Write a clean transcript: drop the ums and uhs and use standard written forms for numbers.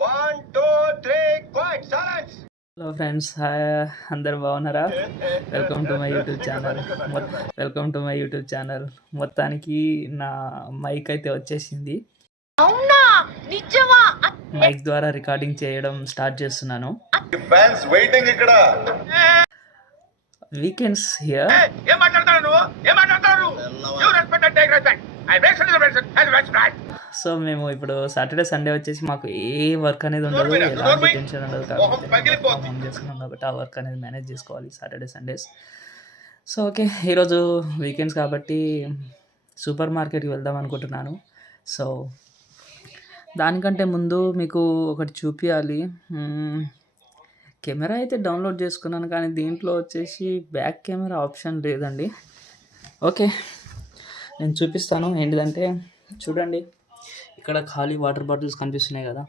1, 2, 3, quiet, silence. Hello friends, hi, అందరు బాగున్నారా? Welcome to my YouTube channel. Welcome to my YouTube channel. మొత్తానికి నా mic అయితే వచ్చేసింది. అవునా, నిజమా? మైక్ ద్వారా రికార్డింగ్ చేయడం స్టార్ట్ చేస్తున్నాను. ఫ్యాన్స్ వెయిటింగ్ ఇక్కడ. Weekends here. ఏం మాట్లాడతావు నువ్వు? ఏం మాట్లాడతావు నువ్వు? You respect and take respect. I respect the respect and respect. So మేము ఇప్పుడు సాటర్డే సండే వచ్చేసి మాకు ఏ వర్క్ అనేది ఉండదు, ఎలాంటి టెన్షన్ ఉండదు. కాబట్టి మనం చేసుకున్నాం కాబట్టి ఆ వర్క్ అనేది మేనేజ్ చేసుకోవాలి సాటర్డే సండేస్. సో ఓకే, ఈరోజు వీకెండ్స్ కాబట్టి సూపర్ మార్కెట్కి వెళ్దాం అనుకుంటున్నాను. సో దానికంటే ముందు మీకు ఒకటి చూపించాలి. కెమెరా అయితే డౌన్లోడ్ చేసుకున్నాను, కానీ దీంట్లో వచ్చేసి బ్యాక్ కెమెరా ఆప్షన్ లేదండి. ఓకే, నేను చూపిస్తాను. ఏంటిదంటే చూడండి, ఇక్కడ ఖాళీ వాటర్ బాటిల్స్ కనిపిస్తున్నాయి కదా,